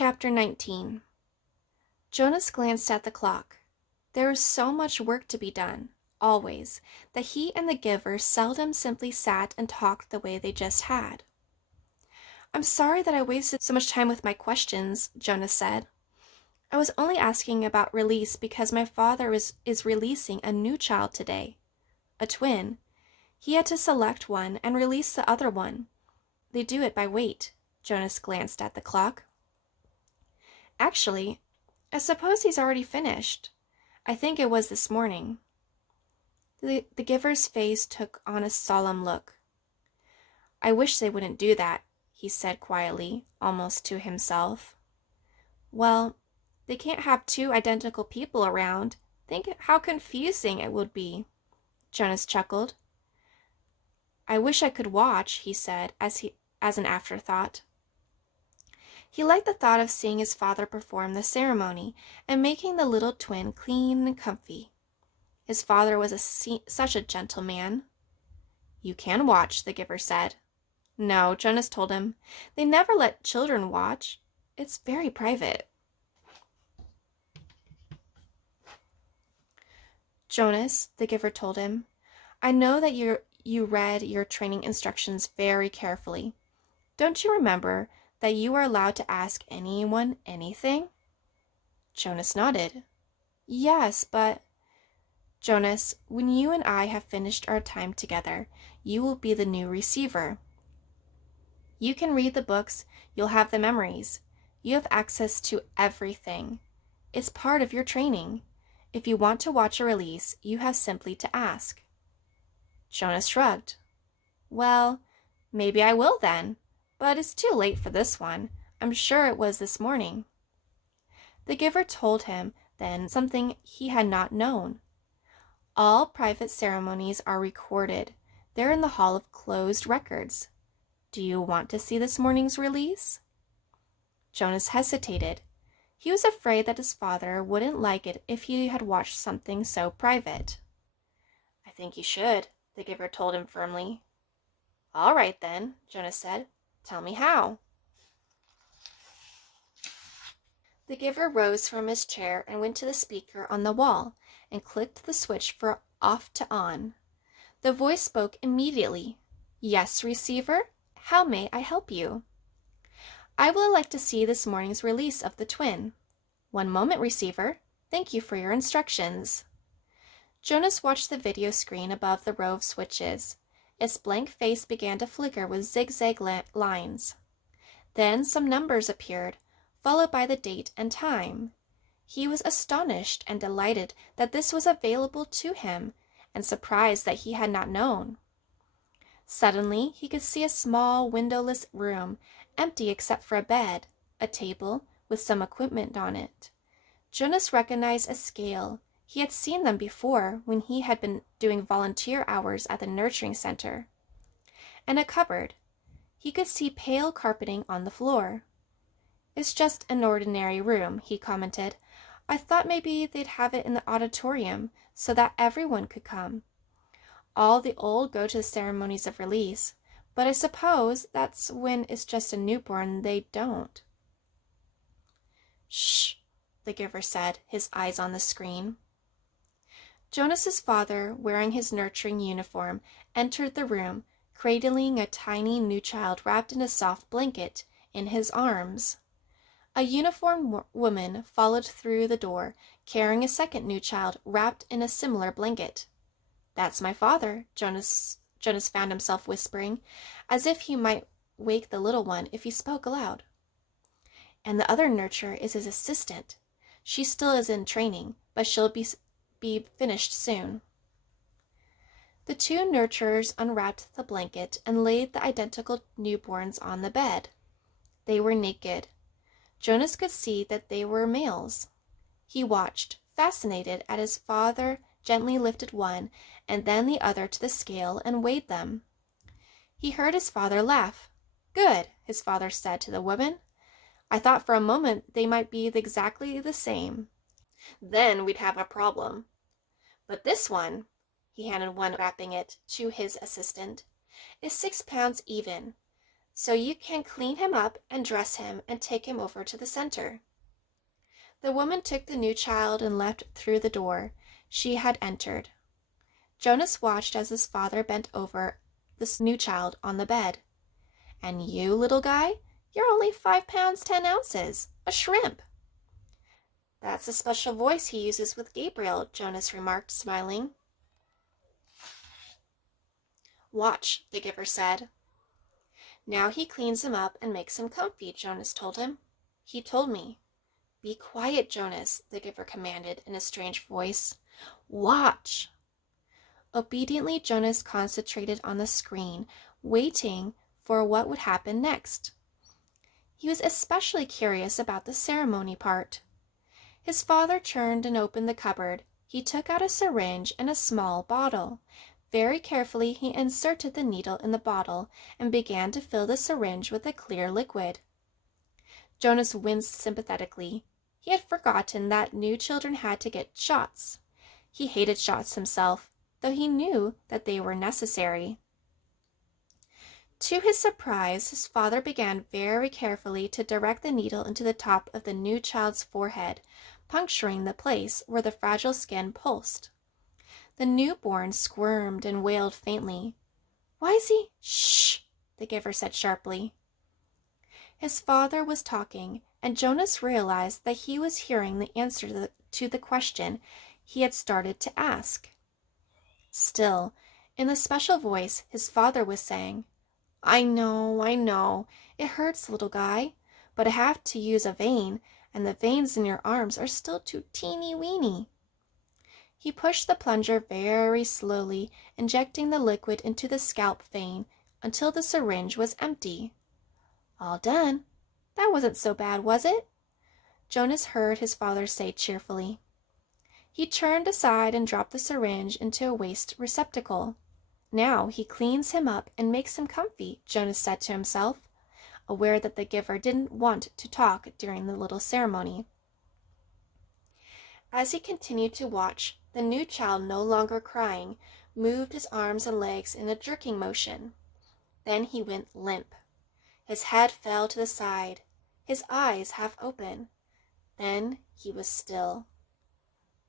Chapter 19. Jonas glanced at the clock. There was so much work to be done, always, that he and the giver seldom simply sat and talked the way they just had. "I'm sorry that I wasted so much time with my questions," Jonas said. "I was only asking about release because my father is releasing a new child today. A twin. He had to select one and release the other one. They do it by weight." Jonas glanced at the clock. "Actually, I suppose he's already finished. I think it was this morning." The giver's face took on a solemn look. "I wish they wouldn't do that," he said quietly, almost to himself. "Well, they can't have two identical people around. Think how confusing it would be." Jonas chuckled. "I wish I could watch," he said, as an afterthought. He liked the thought of seeing his father perform the ceremony and making the little twin clean and comfy. His father was such a gentle man. "You can watch," the giver said. "No," Jonas told him. "They never let children watch. It's very private." "Jonas," the giver told him, "I know that you read your training instructions very carefully. Don't you remember that you are allowed to ask anyone anything?" Jonas nodded. "Yes, but—" "Jonas, when you and I have finished our time together, you will be the new receiver. You can read the books, you'll have the memories. You have access to everything. It's part of your training. If you want to watch a release, you have simply to ask." Jonas shrugged. "Well, maybe I will then. But it's too late for this one. I'm sure it was this morning." The giver told him then something he had not known. All private ceremonies are recorded. They're in the Hall of Closed Records. Do you want to see this morning's release? Jonas hesitated. He was afraid that his father wouldn't like it if he had watched something so private. "I think you should," the giver told him firmly. "All right then," Jonas said. "Tell me how." The giver rose from his chair and went to the speaker on the wall and clicked the switch for off to on. The voice spoke immediately. "Yes, receiver? How may I help you?" "I would like to see this morning's release of the twin." "One moment, receiver. Thank you for your instructions." Jonas watched the video screen above the row of switches. Its blank face began to flicker with zigzag lines. Then some numbers appeared, followed by the date and time. He was astonished and delighted that this was available to him, and surprised that he had not known. Suddenly, he could see a small, windowless room, empty except for a bed, a table, with some equipment on it. Jonas recognized a scale. He had seen them before when he had been doing volunteer hours at the nurturing center. And a cupboard. He could see pale carpeting on the floor. "It's just an ordinary room," he commented. "I thought maybe they'd have it in the auditorium so that everyone could come. All the old go to the ceremonies of release, but I suppose that's when it's just a newborn they don't." "Shh," the giver said, his eyes on the screen. Jonas's father, wearing his nurturing uniform, entered the room, cradling a tiny new child wrapped in a soft blanket in his arms. A uniformed woman followed through the door, carrying a second new child wrapped in a similar blanket. "That's my father," Jonas found himself whispering, as if he might wake the little one if he spoke aloud. "And the other nurturer is his assistant. She still is in training, but she'll be finished soon." The two nurturers unwrapped the blanket and laid the identical newborns on the bed. They were naked. Jonas could see that they were males. He watched, fascinated, as his father gently lifted one and then the other to the scale and weighed them. He heard his father laugh. "Good," his father said to the woman. "I thought for a moment they might be exactly the same. Then we'd have a problem. But this one," he handed one wrapping it to his assistant, "is 6 pounds even. so you can clean him up and dress him and take him over to the center." The woman took the new child and left through the door she had entered. Jonas watched as his father bent over this new child on the bed. "And you, little guy, you're only 5 pounds 10 ounces, a shrimp." "That's a special voice he uses with Gabriel," Jonas remarked, smiling. "Watch," the giver said. "Now he cleans him up and makes him comfy," Jonas told him. "He told me." "Be quiet, Jonas," the giver commanded in a strange voice. "Watch." Obediently, Jonas concentrated on the screen, waiting for what would happen next. He was especially curious about the ceremony part. His father turned and opened the cupboard. He took out a syringe and a small bottle. Very carefully, he inserted the needle in the bottle and began to fill the syringe with a clear liquid. Jonas winced sympathetically. He had forgotten that new children had to get shots. He hated shots himself, though he knew that they were necessary. To his surprise, his father began very carefully to direct the needle into the top of the new child's forehead, puncturing the place where the fragile skin pulsed. The newborn squirmed and wailed faintly. "Why is he—" "Shh," the giver said sharply. His father was talking, and Jonas realized that he was hearing the answer to the question he had started to ask. Still, in the special voice, his father was saying, I know. It hurts, little guy, but I have to use a vein, and the veins in your arms are still too teeny-weeny." He pushed the plunger very slowly, injecting the liquid into the scalp vein until the syringe was empty. "All done. That wasn't so bad, was it?" Jonas heard his father say cheerfully. He turned aside and dropped the syringe into a waste receptacle. "Now he cleans him up and makes him comfy," Jonas said to himself, aware that the giver didn't want to talk during the little ceremony. As he continued to watch, the new child, no longer crying, moved his arms and legs in a jerking motion. Then he went limp. His head fell to the side, his eyes half open. Then he was still.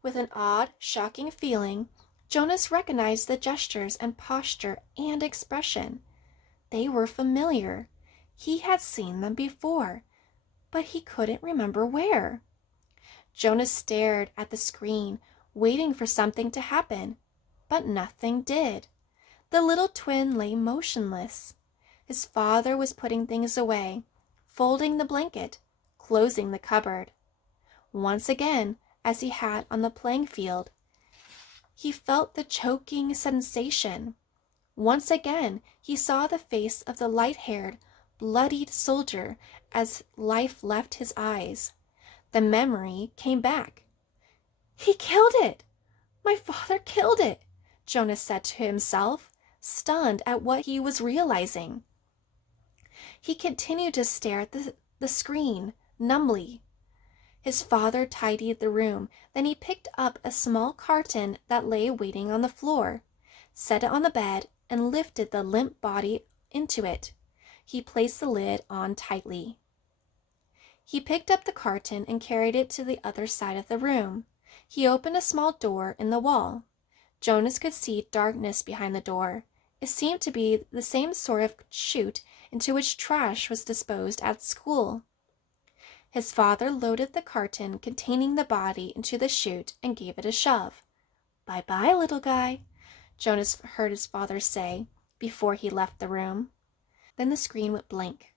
With an odd, shocking feeling, Jonas recognized the gestures and posture and expression. They were familiar. He had seen them before, but he couldn't remember where. Jonas stared at the screen, waiting for something to happen, but nothing did. The little twin lay motionless. His father was putting things away, folding the blanket, closing the cupboard. Once again, as he had on the playing field, he felt the choking sensation. Once again, he saw the face of the light-haired, bloodied soldier as life left his eyes. The memory came back. "He killed it! My father killed it!" Jonas said to himself, stunned at what he was realizing. He continued to stare at the screen, numbly. His father tidied the room. Then he picked up a small carton that lay waiting on the floor, set it on the bed, and lifted the limp body into it. He placed the lid on tightly. He picked up the carton and carried it to the other side of the room. He opened a small door in the wall. Jonas could see darkness behind the door. It seemed to be the same sort of chute into which trash was disposed at school. His father loaded the carton containing the body into the chute and gave it a shove. "Bye-bye, little guy," Jonas heard his father say before he left the room. Then the screen went blank.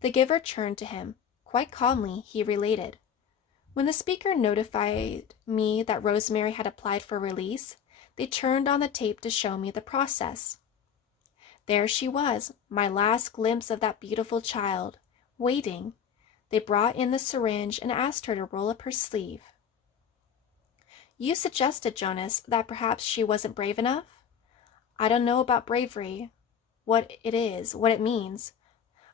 The giver turned to him. Quite calmly, he related, "When the speaker notified me that Rosemary had applied for release, they turned on the tape to show me the process. There she was, my last glimpse of that beautiful child, waiting. They brought in the syringe and asked her to roll up her sleeve." "You suggested, Jonas, that perhaps she wasn't brave enough?" "I don't know about bravery, what it means.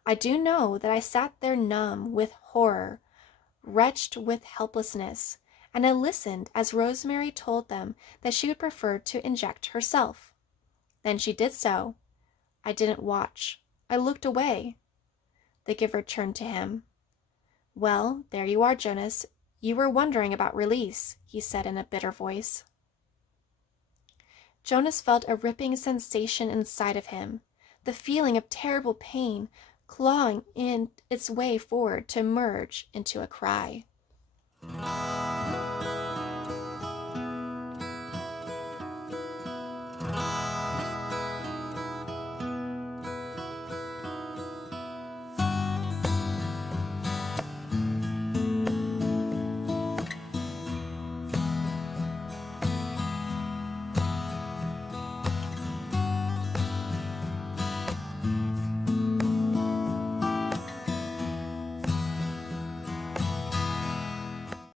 I do know that I sat there numb with horror, wretched with helplessness, and I listened as Rosemary told them that she would prefer to inject herself. Then she did so. I didn't watch. I looked away. The giver turned to him. Well, there you are, Jonas. You were wondering about release, he said in a bitter voice. Jonas felt a ripping sensation inside of him, the feeling of terrible pain clawing in its way forward to merge into a cry.